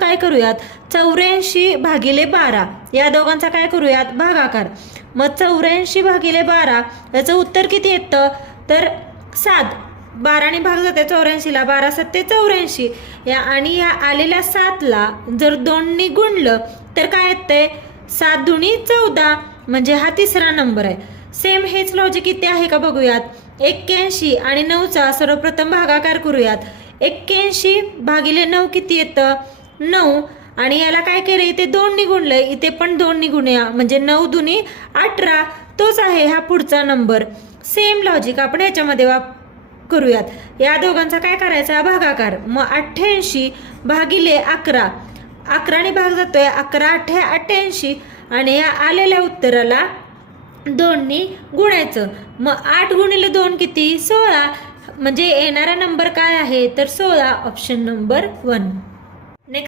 काय करूयात, 84 भागिले 12 या दोघांचा काय करूयात, भागाकार. मग 84 भागिले 12 याचं उत्तर किती येतं, तर 7. 12 ने भाग जाते 84ला, 12 7 84 या, आणि या आलेल्या 7ला जर 2 ने गुणलं तर काय येतंय, 7 दुनी 14, म्हणजे हा तिसरा नंबर आहे. सेम हेच लॉजिक इथे आहे का बघूयात. 81 आणि 9चा सर्वप्रथम भागाकार करूयात. 81 भागिले 9 किती येतं, 9, आणि याला काय केलं, इथे 2 ने गुणलंय, इथे पण 2 ने गुणूया, म्हणजे 9 दुनी 18, तोच आहे हा पुढचा नंबर. सेम लॉजिक आपण ह्याच्यामध्ये करूयात. या दोघांचा काय करायचा, भागाकार. मग 88 भागिले 11, 11 ने भाग जातोय, 11 8 88, आणि या आलेल्या उत्तराला 2 ने गुणायचं. मग 8 गुणिले 2 किती, 16, म्हणजे येणारा नंबर काय आहे तर 16, ऑप्शन नंबर 1.